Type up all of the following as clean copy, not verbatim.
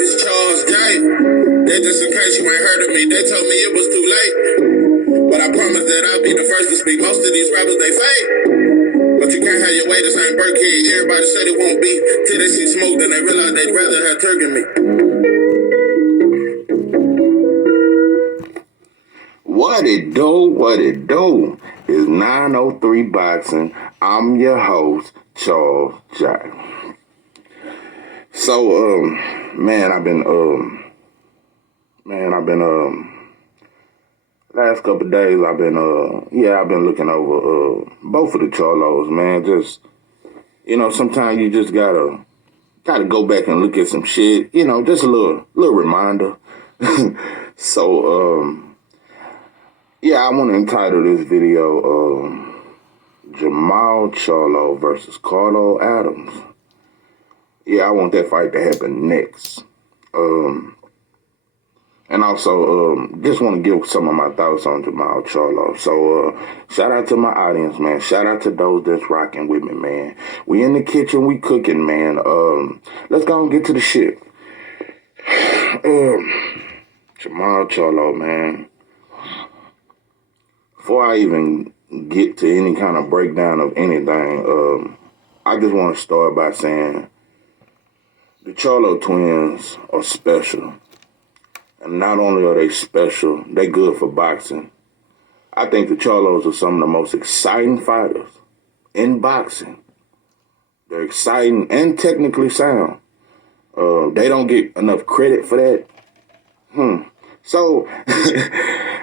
it's Charles J. That just in case you ain't heard of me, they told me it was too late. But I promise that I'll be the first to speak. Most of these rappers, they fake. But you can't have your way, this ain't Burkhead. Everybody said it won't be. Till they see smoke, then they realize they'd rather have turkey than me. What it do? It's 903 Boxing. I'm your host, Charles J. So, man, I've been last couple of days, I've been looking over, both of the Charlos, man. Just, sometimes you just gotta go back and look at some shit, just a little reminder. So, I want to entitle this video, Jermall Charlo versus Carlo Adams. Yeah, I want that fight to happen next. And also, just want to give some of my thoughts on Jermall Charlo. So, shout out to my audience, man. Shout out to those that's rocking with me, man. We in the kitchen, we cooking, man. Let's go and get to the shit. Jermall Charlo, man. Before I even get to any kind of breakdown of anything, I just want to start by saying the Charlo twins are special. And not only are they special, they good for boxing. I think the Charlos are some of the most exciting fighters in boxing. They're exciting and technically sound. They don't get enough credit for that. So,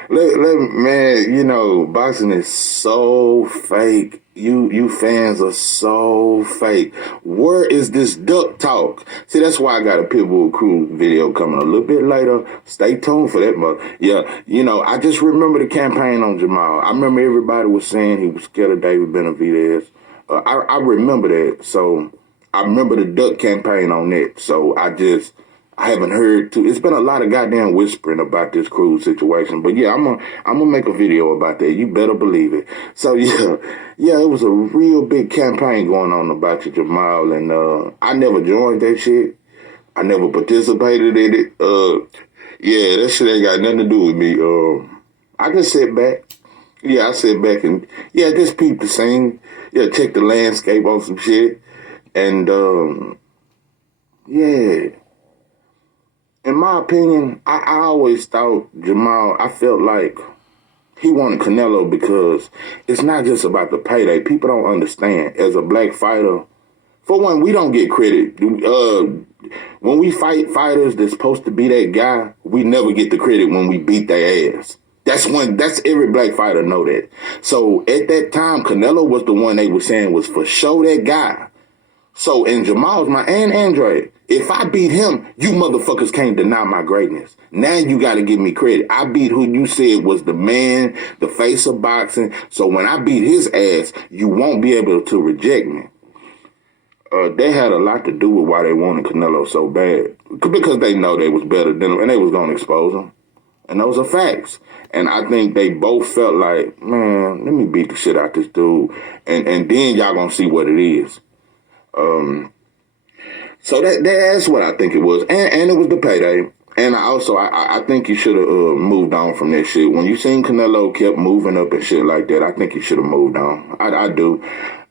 man, boxing is so fake. You fans are so fake. Where is this duck talk? See, that's why I got a Pitbull Crew video coming a little bit later. Stay tuned for that. But yeah, I just remember the campaign on Jermall. I remember everybody was saying he was scared of David Benavidez. I remember that. So I remember the duck campaign on that. So I haven't heard too. It's been a lot of goddamn whispering about this Cruz situation, but yeah, I'm gonna make a video about that. You better believe it. So yeah, it was a real big campaign going on about you, Jermall, and I never joined that shit. I never participated in it. That shit ain't got nothing to do with me. I just sit back. Yeah, I sit back and just peep the scene. Yeah, check the landscape on some shit, and in my opinion, I always thought Jermall, I felt like he wanted Canelo because it's not just about the payday. People don't understand. As a black fighter, for one, we don't get credit. When we fight fighters that's supposed to be that guy, we never get the credit when we beat their ass. That's every black fighter know that. So at that time, Canelo was the one they were saying was for sure that guy. So in Jermall's mind, and Andre, if I beat him, you motherfuckers can't deny my greatness. Now you got to give me credit. I beat who you said was the man, the face of boxing. So when I beat his ass, you won't be able to reject me. They had a lot to do with why they wanted Canelo so bad. Because they know they was better than him and they was going to expose him. And those are facts. And I think they both felt like, man, let me beat the shit out this dude. And then y'all going to see what it is. So that's what I think it was. And it was the payday. And I think you should have moved on from that shit. When you seen Canelo kept moving up and shit like that, I think you should have moved on. I do.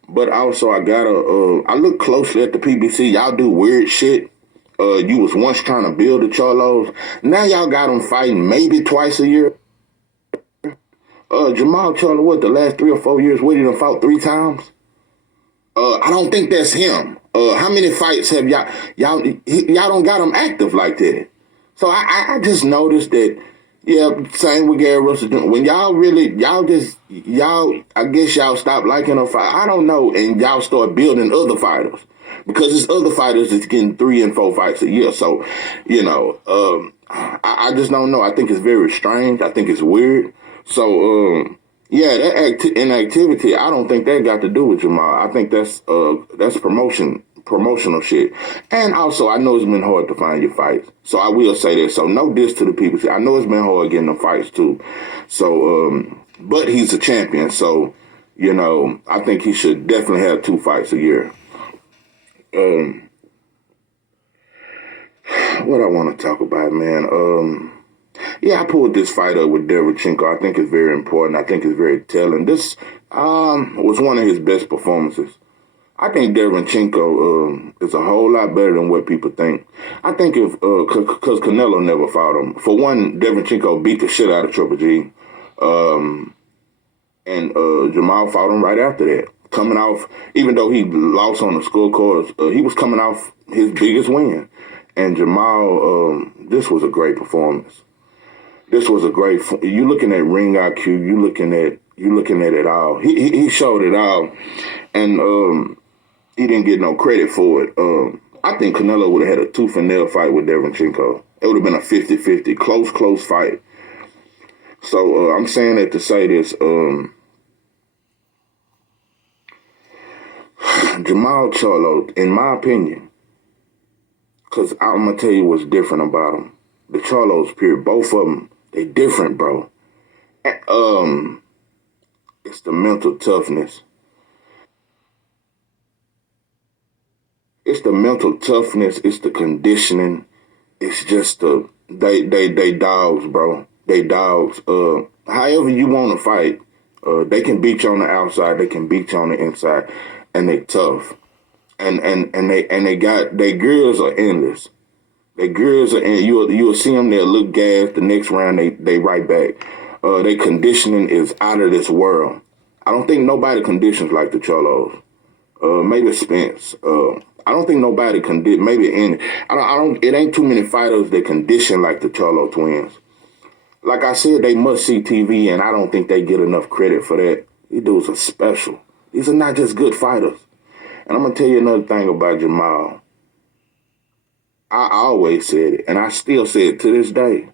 But also I look closely at the PBC. Y'all do weird shit. You was once trying to build the Charlos. Now y'all got them fighting maybe twice a year. Jermall Charlo, what, the last 3 or 4 years, what, he done fought 3 times? I don't think that's him. How many fights have y'all don't got him active like that? So I just noticed that, same with Gary Russell. When I guess y'all stop liking a fight. I don't know, and y'all start building other fighters. Because it's other fighters that's getting 3 and 4 fights a year. So, I just don't know. I think it's very strange. I think it's weird. So, that inactivity, I don't think that got to do with Jermall. I think that's promotional shit. And also, I know it's been hard to find your fights. So I will say that. So no diss to the people. I know it's been hard getting them fights too. So, but he's a champion. So, I think he should definitely have 2 fights a year. what I want to talk about, man. Yeah, I pulled this fight up with Derevchenko. I think it's very important. I think it's very telling. This was one of his best performances. I think Derevchenko is a whole lot better than what people think. I think if, because Canelo never fought him. For one, Derevchenko beat the shit out of Triple G. And Jermall fought him right after that. Coming off, even though he lost on the scorecards, he was coming off his biggest win. And Jermall, this was a great performance. This was a great. You looking at ring IQ. You looking at it all. He showed it all, and he didn't get no credit for it. I think Canelo would have had a tooth and nail fight with Derevchenko. It would have been a 50-50, close fight. So I'm saying that to say this. Jermall Charlo, in my opinion, because I'm going to tell you what's different about them. The Charlos, period, both of them, they different, bro. It's the mental toughness. It's the mental toughness. It's the conditioning. It's just they dogs, bro. They dogs. However you want to fight, they can beat you on the outside. They can beat you on the inside, and they tough. And they got their girls are endless. Their girls are endless. You'll see them. They'll look gas. The next round they right back. Their conditioning is out of this world. I don't think nobody conditions like the Charlos. Maybe Spence. I don't think nobody maybe any. I don't. It ain't too many fighters that condition like the Charlo twins. Like I said, they must see TV, and I don't think they get enough credit for that. These dudes are special. These are not just good fighters. And I'm gonna tell you another thing about Jermall. I always said it, and I still say it to this day.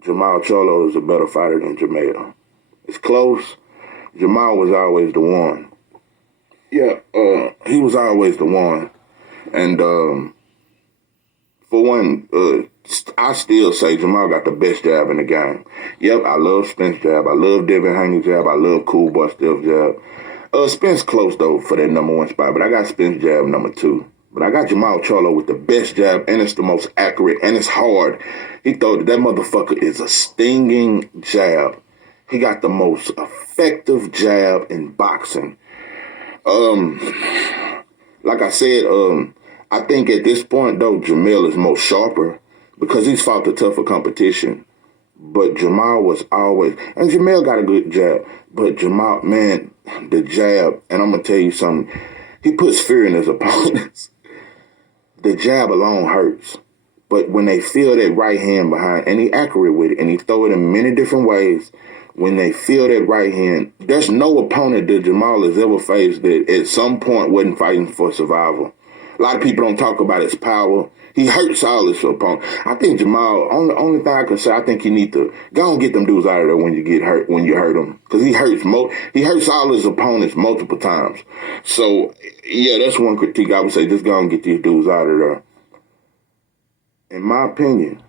Jermall Charlo is a better fighter than Jermall. It's close. Jermall was always the one. Yeah, he was always the one. And for one, I still say Jermall got the best jab in the game. Yep, I love Spence jab. I love Devin Haney jab. I love Cool Boy Steph jab. Spence close, though, for that number one spot, but I got Spence jab number two. But I got Jermall Charlo with the best jab, and it's the most accurate, and it's hard. That motherfucker is a stinging jab. He got the most effective jab in boxing. Like I said, I think at this point, though, Jermall is more sharper because he's fought the tougher competition. But Jermall was always, and Jermall got a good jab, but Jermall, man, the jab, and I'm going to tell you something, he puts fear in his opponents. The jab alone hurts. But when they feel that right hand behind, and he accurate with it, and he throw it in many different ways, when they feel that right hand, there's no opponent that Jermall has ever faced that at some point wasn't fighting for survival. A lot of people don't talk about his power. He hurts all his opponents. I think Jermall, only thing I can say, I think you need to go and get them dudes out of there when you get hurt, when you hurt them. Because he hurts all his opponents multiple times. So, yeah, that's one critique I would say. Just go and get these dudes out of there. In my opinion,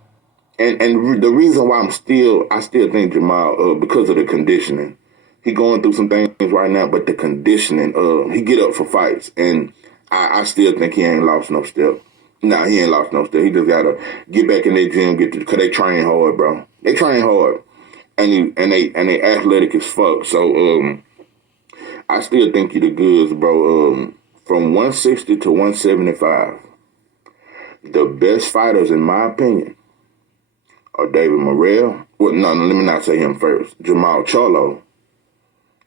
and the reason why I still think Jermall, because of the conditioning, he going through some things right now, but the conditioning, he get up for fights, and I still think he ain't lost no step. Nah, he ain't lost no step. He just gotta get back in their gym, because they train hard, bro. They train hard, and they athletic as fuck. So I still think you the goods, bro. From 160 to 175, the best fighters, in my opinion, are David Morrell. Well, no, let me not say him first. Jermall Charlo,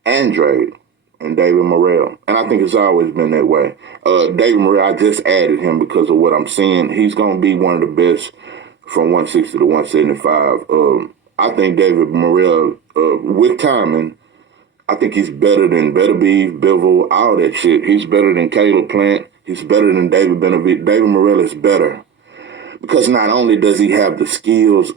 Andrade, and David Morrell. And I think it's always been that way. David Morrell, I just added him because of what I'm seeing. He's going to be one of the best from 160 to 175. I think David Morrell, with timing, I think he's better than Better Beef, Bivol, all that shit. He's better than Caleb Plant. He's better than David Benavidez. David Morrell is better. Because not only does he have the skills,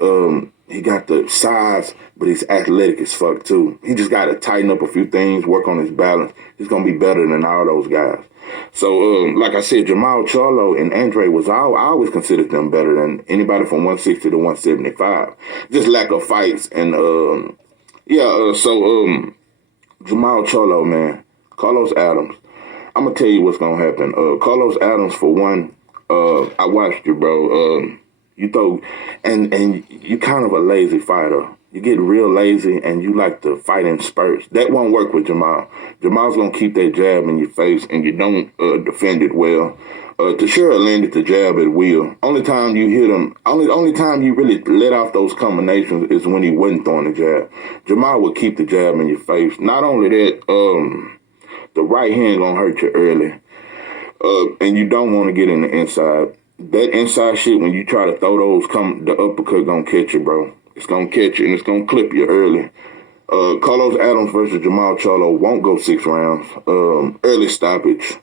he got the size, but he's athletic as fuck too. He just got to tighten up a few things, work on his balance. He's going to be better than all those guys. So, like I said, Jermall Charlo and Andre I always considered them better than anybody from 160 to 175. Just lack of fights. And, Jermall Charlo, man. Carlos Adams. I'm going to tell you what's going to happen. Carlos Adams, for one, I watched you, bro. You throw, and you kind of a lazy fighter. You get real lazy and you like to fight in spurts. That won't work with Jermall. Jermall's gonna keep that jab in your face and you don't defend it well. Teixeira landed the jab at will. Only time you hit him, only time you really let off those combinations is when he wasn't throwing the jab. Jermall would keep the jab in your face. Not only that, the right hand gonna hurt you early. And you don't want to get in the inside. That inside shit, when you try to throw those, the uppercut gonna catch you, bro. It's gonna catch you and it's gonna clip you early. Carlos Adams versus Jermall Charlo won't go 6 rounds. Early stoppage.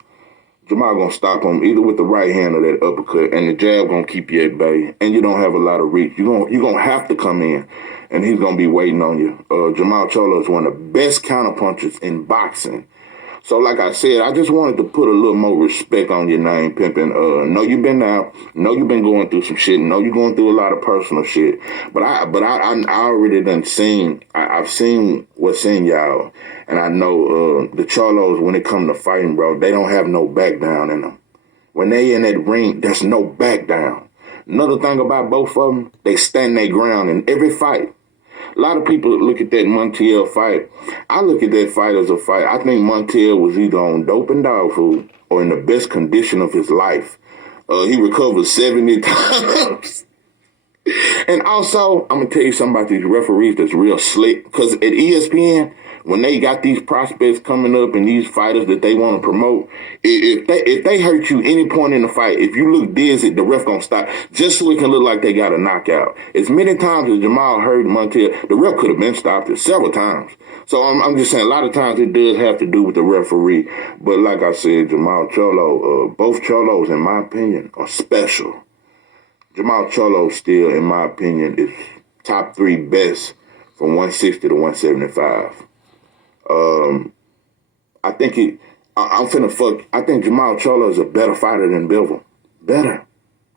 Jermall gonna stop him either with the right hand or that uppercut, and the jab gonna keep you at bay. And you don't have a lot of reach. You're gonna have to come in, and he's gonna be waiting on you. Jermall Charlo is one of the best counterpunchers in boxing. So like I said, I just wanted to put a little more respect on your name, Pimpin'. Know you've been out, know you've been going through some shit, know you're going through a lot of personal shit. But I already done seen, I've seen what's in y'all. And I know the Charlos, when it come to fighting, bro, they don't have no back down in them. When they in that ring, there's no back down. Another thing about both of them, they stand their ground in every fight. A lot of people look at that Montiel fight. I look at that fight as a fight. I think Montiel was either on dope and dog food or in the best condition of his life. He recovered 70 times. And also, I'm going to tell you something about these referees that's real slick. Because at ESPN, when they got these prospects coming up and these fighters that they want to promote, if they hurt you any point in the fight, if you look dizzy, the ref gonna stop just so it can look like they got a knockout. As many times as Jermall hurt Montiel, the ref could have been stopped it several times. So I'm just saying, a lot of times it does have to do with the referee. But like I said, Jermall Charlo, both Charlos, in my opinion, are special. Jermall Charlo still, in my opinion, is top 3 best from 160 to 175. I think I think Jermall Charlo is a better fighter than Bivol. Better.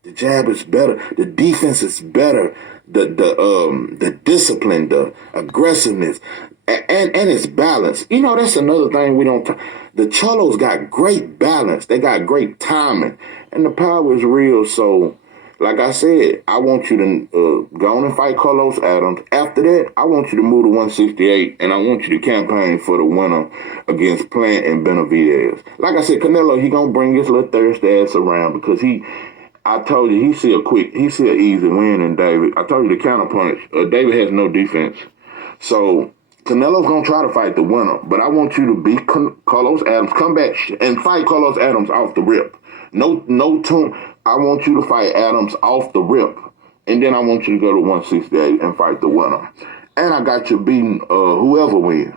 The jab is better. The defense is better. The discipline, the aggressiveness, and its balance. You know, that's another thing we don't. The Charlos got great balance. They got great timing, and the power is real. So, like I said, I want you to go on and fight Carlos Adams. After that, I want you to move to 168, and I want you to campaign for the winner against Plant and Benavidez. Like I said, Canelo, he gonna bring his little thirsty ass around because I told you, he see an easy win in David. I told you the counterpunch. David has no defense. So Canelo's gonna try to fight the winner, but I want you to beat Carlos Adams. Come back and fight Carlos Adams off the rip. No tune. I want you to fight Adams off the rip, and then I want you to go to 168 and fight the winner. And I got you beating whoever wins.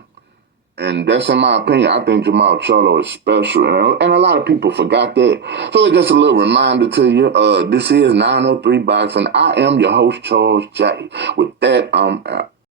And that's in my opinion. I think Jermall Charlo is special, and a lot of people forgot that. So it's just a little reminder to you. This is 903 Boxing. I am your host, Charles J. With that, I'm out.